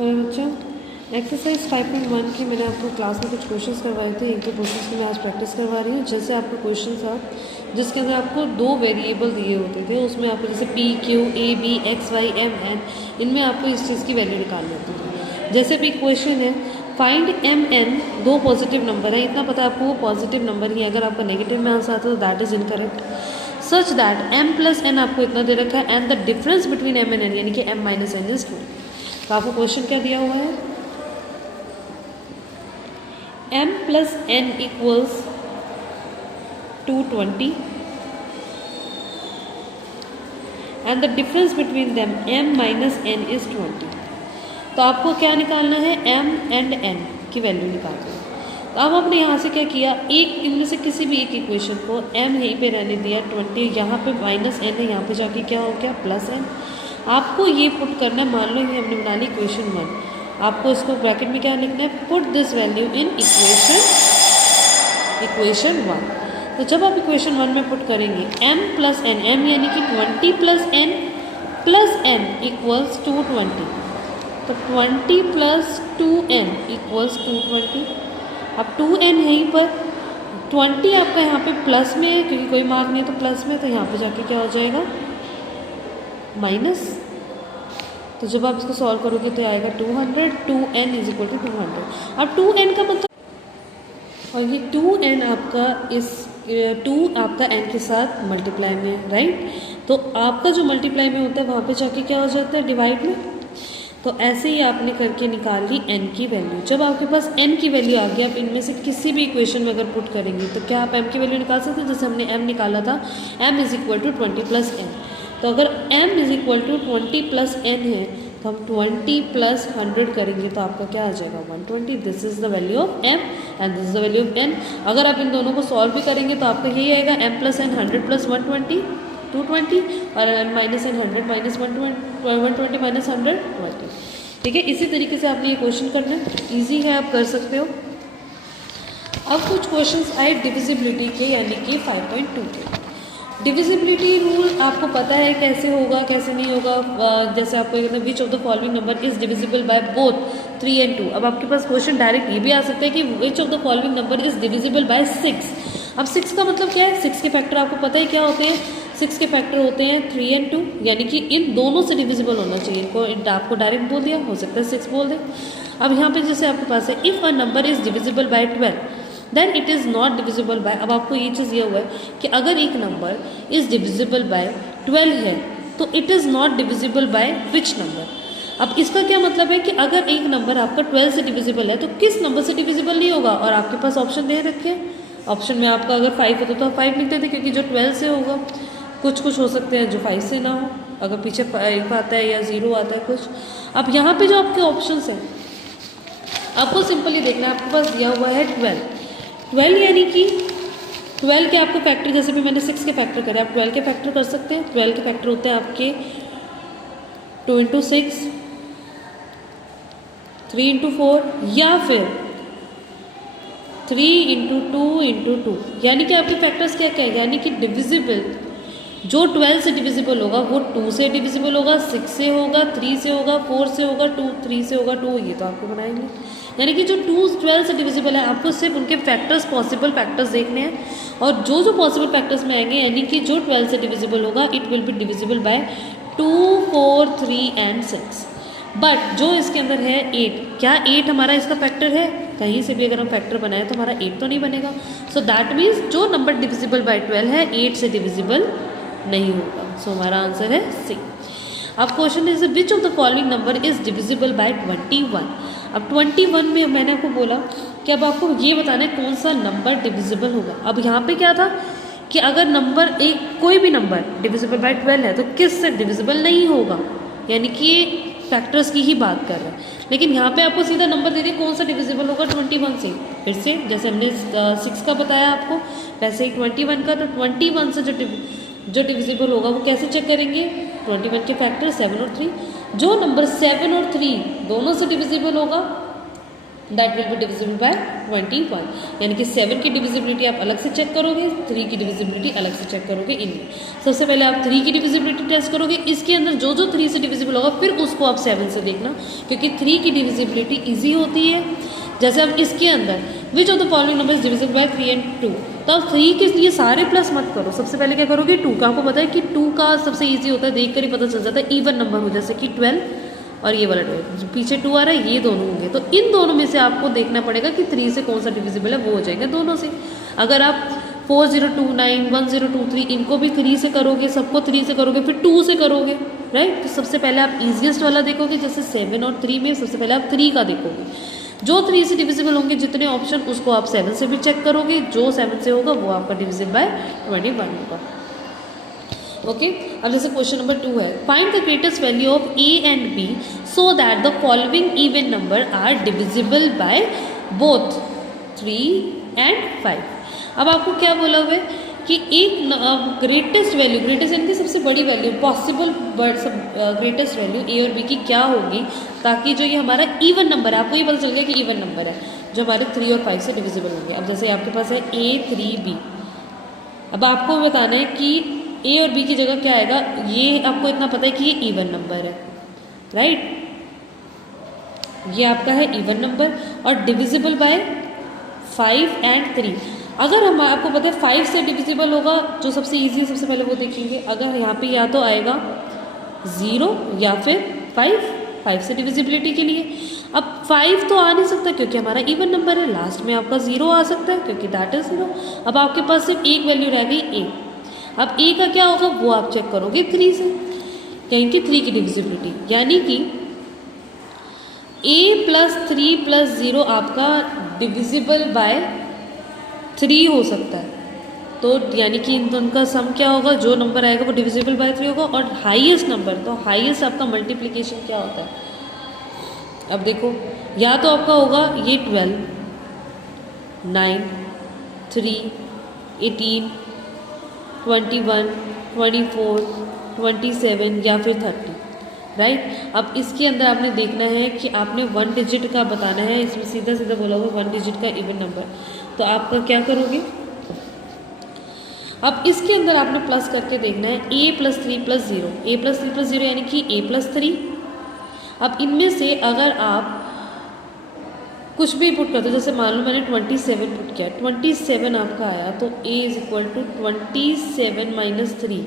और बच्चों एक्सरसाइज 5.1 की मैंने आपको क्लास में कुछ क्वेश्चंस करवाए थे। एक दो क्वेश्चंस की मैं आज प्रैक्टिस करवा रही हूँ। जैसे आपका क्वेश्चन था जिसके अंदर आपको दो वेरिएबल दिए होते थे, उसमें आपको जैसे P Q A B X Y M N, इनमें आपको इस चीज़ की वैल्यू निकालनी होती थी। जैसे भी क्वेश्चन है फाइंड एम एन, दो पॉजिटिव नंबर है, इतना पता है आपको वो पॉजिटिव नंबर ही। अगर आपका नेगेटिव में आंसर आता है तो that is incorrect. Such that m plus n आपको इतना दे रखा है and the difference between m and n यानी कि एम माइनस एन इज 2। तो आपको क्वेश्चन क्या दिया हुआ है, m plus n equals 220 and the difference between them m minus n is 20। तो आपको क्या निकालना है, m and n की वैल्यू निकालनी है। तो अब आपने यहाँ से क्या किया, एक इनमें से किसी भी एक इक्वेशन को m यहीं पे रहने दिया, 20 यहाँ पे माइनस n है, यहाँ पे जाके क्या हो गया प्लस n। आपको ये पुट करना है, मान लो ये हमने बना ली इक्वेशन 1, आपको इसको ब्रैकेट में क्या लिखना है, put this value in equation 1। तो जब आप इक्वेशन 1 में पुट करेंगे m प्लस एन, m यानी कि 20 प्लस n इक्वल्स 220, तो 20 प्लस 2n इक्वल्स 220। अब 2n यहीं पर, 20 आपका यहाँ पे प्लस में है क्योंकि कोई मार्क नहीं तो प्लस में, तो यहाँ पे जाके क्या हो जाएगा माइनस। तो जब आप इसको सॉल्व करोगे तो आएगा 200, 2n इज इक्वल टू 200। अब 2n का मतलब, और ये 2n आपका इस 2 आपका n के साथ मल्टीप्लाई में है, राइट। तो आपका जो मल्टीप्लाई में होता है वहाँ पे जाके क्या हो जाता है डिवाइड में। तो ऐसे ही आपने करके निकाल ली n की वैल्यू। जब आपके पास n की वैल्यू आ गई, आप इनमें से किसी भी इक्वेशन में अगर पुट करेंगे तो क्या आप m की वैल्यू निकाल सकते हैं। जैसे हमने m निकाला था, m is equal to 20 plus n। तो अगर m is equal to 20 plus n है तो हम 20 प्लस 100 करेंगे तो आपका क्या आ जाएगा 120। This is the value of m and this is the value of n। अगर आप इन दोनों को सॉल्व भी करेंगे तो आपका यही आएगा m प्लस n 100 प्लस 120 220 और n minus n 100 minus 120 minus 120। ठीक है, इसी तरीके से आपने ये क्वेश्चन करना है, ईजी है, आप कर सकते हो। अब कुछ क्वेश्चंस आए डिविजिबिलिटी के यानी कि 5.2 के। डिविजिबिलिटी रूल आपको पता है कैसे होगा कैसे नहीं होगा। जैसे आपको कहते हैं which of the following number is divisible by both 3 and 2। अब आपके पास क्वेश्चन डायरेक्ट ये भी आ सकता है कि which of the following number is divisible bye 6। अब 6 का मतलब क्या है, 6 के फैक्टर आपको पता ही क्या होते हैं, 6 के फैक्टर होते हैं 3 and 2, यानी कि इन दोनों से डिविजिबल होना चाहिए। इनको आपको डायरेक्ट बोल दिया, हो सकता है 6 बोल दे। अब यहाँ पे जैसे आपके पास है if a number is divisible by 12 then it is not divisible by. अब आपको ये चीज़ ये हुआ है कि अगर एक नंबर इज़ डिविजिबल बाय 12 है तो it is not divisible by which number. अब इसका क्या मतलब है कि अगर एक नंबर आपका 12 से डिविजिबल है तो किस नंबर से डिविजिबल नहीं होगा। और आपके पास ऑप्शन दे रखे हैं, ऑप्शन में आपका अगर 5 होता तो आप 5 लिखते थे क्योंकि जो 12 से होगा, कुछ हो सकते हैं जो 5 से ना हो, अगर पीछे 5 आता है या 0 आता है कुछ। अब यहाँ पे जो आपके ऑप्शंस हैं आपको सिंपली देखना है, आपके पास दिया हुआ है 12 यानी कि 12 के आपको फैक्टर, जैसे भी मैंने 6 के फैक्टर करे, आप 12 के फैक्टर कर सकते हैं। 12 के फैक्टर होते हैं आपके 2 into 6, 3 into 4 या फिर 3 into 2 into 2, यानी कि आपके फैक्टर्स क्या क्या है, यानी कि डिविजिबल जो 12 से डिविजिबल होगा वो 2 से डिविजिबल होगा, 6 से होगा, 3 से होगा, 4 से होगा, 3 से होगा, 2 ये तो आपको बनाएंगे। यानी कि जो 12 से डिविजिबल है आपको सिर्फ उनके फैक्टर्स, पॉसिबल फैक्टर्स देखने हैं, और जो पॉसिबल फैक्टर्स में आएंगे यानी कि जो 12 से डिविजिबल होगा it will be divisible by 2, 4, 3 and 6। But जो इसके अंदर है 8, क्या 8 हमारा इसका फैक्टर है, कहीं से भी अगर हम फैक्टर बनाए तो हमारा 8 तो नहीं बनेगा। सो दैट मीन्स जो नंबर डिविजिबल बाय 12 है 8 से डिविजिबल नहीं होगा। सो हमारा आंसर है सी। अब question is which of the following number is divisible bye 21। अब 21 में मैंने आपको बोला कि अब आपको ये बताना है कौन सा नंबर डिविजिबल होगा। अब यहाँ पे क्या था कि अगर नंबर कोई भी नंबर डिविजिबल बाय 12 है तो किस से डिविजिबल नहीं होगा, यानी कि फैक्टर्स की ही बात कर रहे हैं। लेकिन यहाँ पे आपको सीधा नंबर दे दिया कौन सा डिविजिबल होगा 21 से। फिर से जैसे हमने 6 का बताया आपको, वैसे ही 21 का, तो 21 से जो डिविजिबल होगा वो कैसे चेक करेंगे, 21 के फैक्टर 7 और 3। जो नंबर 7 और 3 दोनों से डिविजिबल होगा that will be divisible by 21, यानी कि 7 की डिविजिबिलिटी आप अलग से चेक करोगे, 3 की डिविजिबिलिटी अलग से चेक करोगे। इनमें सबसे पहले आप 3 की डिविजिबिलिटी टेस्ट करोगे, इसके अंदर जो जो 3 से डिविजिबल होगा फिर उसको आप 7 से देखना, क्योंकि 3 की डिविजिबिलिटी ईजी होती है। जैसे अब इसके अंदर which of the following number is divisible by 3 and 2, तो आप 3 के लिए सारे प्लस मत करो, सबसे पहले क्या करोगे 2 का। आपको पता है कि 2 का सबसे ईजी होता है, देख कर ही पता चल जाता है, इवन नंबर हो, जैसे कि 12 और ये वाला 12, पीछे 2 आ रहा है, ये दोनों होंगे। तो इन दोनों में से आपको देखना पड़ेगा कि 3 से कौन सा डिविजिबल है, वो हो जाएगा दोनों से। अगर आप 4029 1023 इनको भी 3 से करोगे, सबको 3 से करोगे, फिर 2 से करोगे, राइट। तो सबसे पहले आप ईजिएस्ट वाला देखोगे, जैसे 7 और 3 में सबसे पहले आप 3 का देखोगे, जो 3 से डिविजिबल होंगे जितने ऑप्शन, उसको आप 7 से भी चेक करोगे, जो 7 से होगा वो आपका डिविजिबल बाय 21 होगा। ओके, अब जैसे क्वेश्चन नंबर 2 है, find the greatest value of a and b so that the following even number are divisible by both 3 and 5। अब आपको क्या बोला हुआ है कि एक ग्रेटेस्ट वैल्यू, ग्रेटेस्ट यानी कि सबसे बड़ी वैल्यू, पॉसिबल ग्रेटेस्ट वैल्यू ए और बी की क्या होगी, ताकि जो ये हमारा इवन नंबर है, आपको ये पता चल गया कि इवन नंबर है, जो हमारे 3 और 5 से डिविजिबल होंगे। अब जैसे आपके पास है A3B, अब आपको बताना है कि ए और बी की जगह क्या आएगा, ये आपको इतना पता है कि ये इवन नंबर है, राइट, ये आपका है इवन नंबर और डिविजिबल बाय 5 एंड 3। अगर हम, आपको पता है 5 से डिविजिबल होगा, जो सबसे इजी है सबसे पहले वो देखेंगे। अगर यहाँ पे या तो आएगा 0 या फिर 5 से डिविजिबिलिटी के लिए। अब 5 तो आ नहीं सकता क्योंकि हमारा इवन नंबर है, लास्ट में आपका 0 आ सकता है क्योंकि दैट इज 0। अब आपके पास सिर्फ एक वैल्यू रह गई ए। अब ए का क्या होगा वो आप चेक करोगे 3 से, यानी कि 3 की डिविजिबिलिटी, यानी कि a प्लस 3 प्लस 0 आपका डिविजिबल बाय 3 हो सकता है। तो यानी कि इन दोनों का सम क्या होगा, जो नंबर आएगा वो डिविजिबल बाय 3 होगा। और हाईएस्ट नंबर, तो हाईएस्ट आपका मल्टीप्लिकेशन क्या होता है, अब देखो, या तो आपका होगा ये 12, 9, 3, 18, 21, 24, 27 या फिर 30, राइट। अब इसके अंदर आपने देखना है कि आपने 1 डिजिट का बताना है, इसमें सीधा सीधा बोला हुआ 1 डिजिट का इवन नंबर। तो आपका क्या करोगे, अब इसके अंदर आपने प्लस करके देखना है a plus 3 plus 0, a plus 3 plus 0 यानी कि a प्लस 3। अब इनमें से अगर आप कुछ भी पुट करते हो, जैसे मान लो मैंने 27 पुट किया, 27 आपका आया, तो a is equal to 27 minus 3,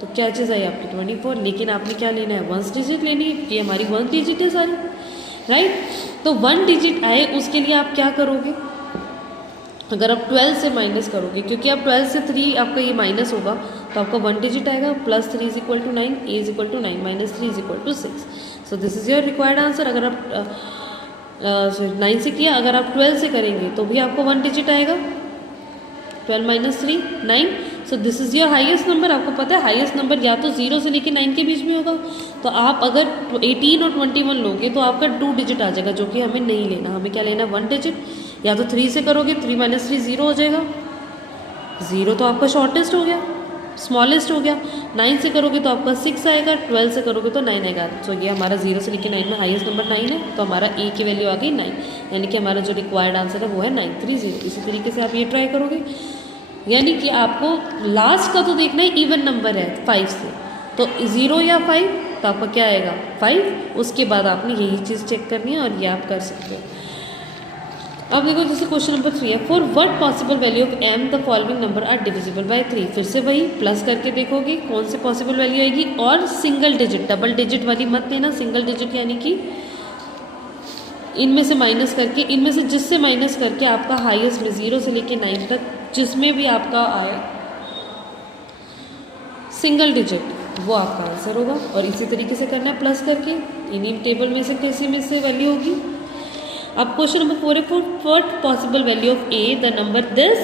तो क्या चीज़ आई आपकी 24। लेकिन आपने क्या लेना है, 1 डिजिट लेनी है, ये हमारी 1 डिजिट है सारी, राइट। तो 1 डिजिट आए उसके लिए आप क्या करोगे, अगर आप 12 से माइनस करोगे, क्योंकि आप 12 से 3 आपका ये माइनस होगा, तो आपका 1 डिजिट आएगा, plus 3 is equal to 9, a is equal to 9 minus 3 is equal to 6। So this is your required answer. अगर आप 9 से किया, अगर आप 12 से करेंगे तो भी आपको 1 डिजिट आएगा, 12 minus 3 9। So this is your highest number. आपको पता है हाईएस्ट नंबर या तो 0 से लेके 9 के बीच में होगा। तो आप अगर 18 और 21 लोगे तो आपका 2 डिजिट आ जाएगा, जो कि हमें नहीं लेना, हमें क्या लेना, 1 डिजिट। या तो 3 से करोगे, 3 माइनस 3 0 हो जाएगा, 0 तो आपका शॉर्टेस्ट हो गया, स्मॉलेस्ट हो गया। 9 से करोगे तो आपका 6 आएगा, 12 से करोगे तो 9 आएगा। सो ये हमारा 0 से लेके 9 में हाईएस्ट नंबर 9 है, तो हमारा ए की वैल्यू आ गई 9, यानी कि हमारा जो रिक्वायर्ड आंसर है वो है 930। इसी तरीके से आप ये ट्राई करोगे, यानी कि आपको लास्ट का तो देखना है इवन नंबर है 5 से, तो 0 या 5, तो आपका क्या आएगा 5। उसके बाद आपने यही चीज़ चेक करनी है और ये आप कर सकते हो। अब देखो जैसे क्वेश्चन नंबर 3 है, for what possible value of m the following number are divisible by 3। फिर से वही प्लस करके देखोगे कौन सी पॉसिबल वैल्यू आएगी, और सिंगल डिजिट, डबल डिजिट वाली मत लेना, सिंगल डिजिट यानी कि इनमें से माइनस करके, इनमें से जिससे माइनस करके आपका हाईएस्ट में 0 से लेके 9 तक जिसमें भी आपका आए सिंगल डिजिट, वो आपका आंसर होगा। और इसी तरीके से करना है प्लस करके, इन्हीं टेबल में से किसी में से वैल्यू होगी। अब क्वेश्चन नंबर 4 है, for what possible value of a the number this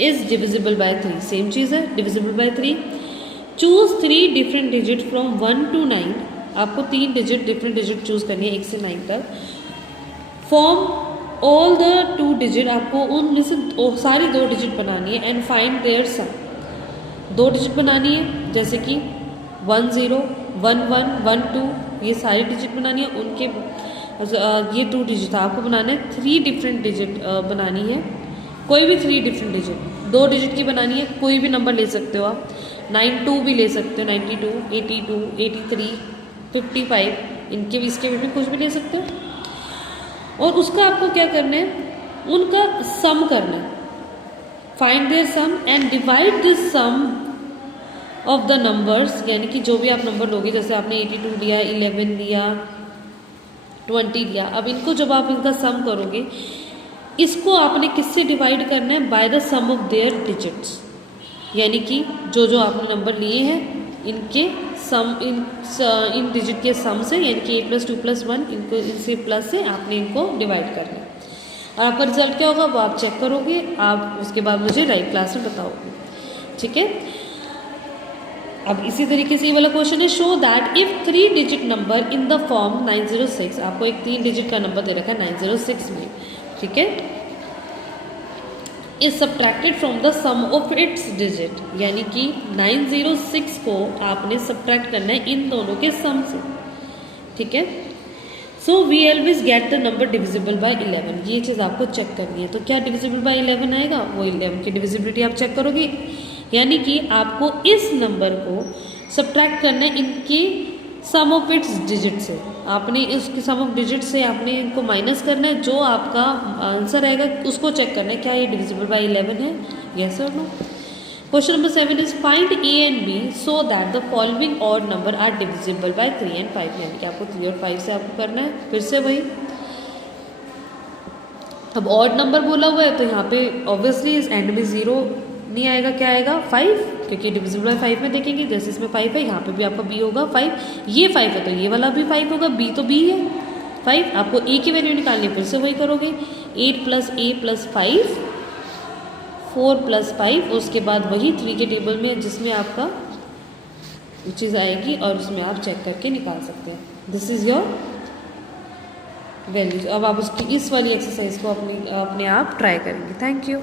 is divisible by 3। Same चीज़ है, divisible by 3। Choose 3 different digit from 1 to 9। आपको 3 डिजिट डिफरेंट डिजिट चूज़ करनी है 1 से 9 तक। फॉर्म ऑल द 2 डिजिट, आपको उनमें से सारी 2 डिजिट बनानी है। And find their sum, 2 digit बनानी है, जैसे कि 10 11 12, ये सारी डिजिट बनानी है, उनके ये 2 डिजिट था, आपको बनाना है 3 डिफरेंट डिजिट बनानी है, कोई भी 3 डिफरेंट डिजिट, 2 डिजिट की बनानी है, कोई भी नंबर ले सकते हो आप, 92 भी ले सकते हो, 92, 82, 83, 55, इनके भी इसके भी कुछ भी ले सकते हो। और उसका आपको क्या करना है, उनका सम करना है, find their sum and divide this sum of the numbers, यानी कि जो भी आप नंबर लोगे, जैसे आपने 82 लिया, 11 लिया, 20 लिया, अब इनको जब आप इनका सम करोगे, इसको आपने किससे डिवाइड करना है, by the sum of their digits, यानी कि जो जो आपने नंबर लिए हैं इनके सम, इन डिजिट के सम से, यानी कि 8 + 2 + 1, इनको इनसे प्लस से आपने इनको डिवाइड करना है। और आपका रिजल्ट क्या होगा वो आप चेक करोगे, आप उसके बाद मुझे लाइव क्लास में बताओगे, ठीक है। अब इसी तरीके से ये वाला क्वेश्चन है, show that if 3 digit number in the form 906, आपको एक 3 डिजिट का नंबर दे रखा है 906 में, ठीक है, is subtracted from the sum of its digit, यानी कि 906 को आपने सब्ट्रैक्ट करना है इन दोनों के सम से, ठीक है। So we always get the number divisible by 11, ये चीज़ आपको चेक करनी है। तो क्या डिविजिबल बाय 11 आएगा, वो 11 की डिविजिबिलिटी आप चेक करोगे, यानी कि आपको इस नंबर को सब्ट्रैक्ट करना है इनकी सम ऑफ इट्स डिजिट से, आपने इसकी सम ऑफ डिजिट से आपने इनको माइनस करना है, जो आपका आंसर आएगा उसको चेक करना है क्या ये डिविजिबल बाय 11 है, यस और no. Question number 7 is find a and b so that the following odd number are divisible by 3 and 5, यानी कि आपको 3 और 5 से आपको करना है, फिर से वही। अब ऑड नंबर बोला हुआ है तो यहाँ पे ऑब्वियसली इस एंड में 0 नहीं आएगा, क्या आएगा 5, क्योंकि डिविजिबल बाय 5 में देखेंगे, जैसे इसमें 5 है यहाँ पे भी आपका b होगा 5, ये 5 है तो ये वाला भी 5 होगा, b तो b है 5, आपको a की वैल्यू निकालनी, फिर से वही करोगे, 8 + a + 5, 4 + 5, उसके बाद वही 3 के टेबल में जिसमें आपका चीज़ आएगी और उसमें आप चेक करके निकाल सकते हैं, दिस इज़ योर वैल्यूज। अब आप उसकी इस वाली एक्सरसाइज को अपने आप ट्राई करेंगे। Thank you.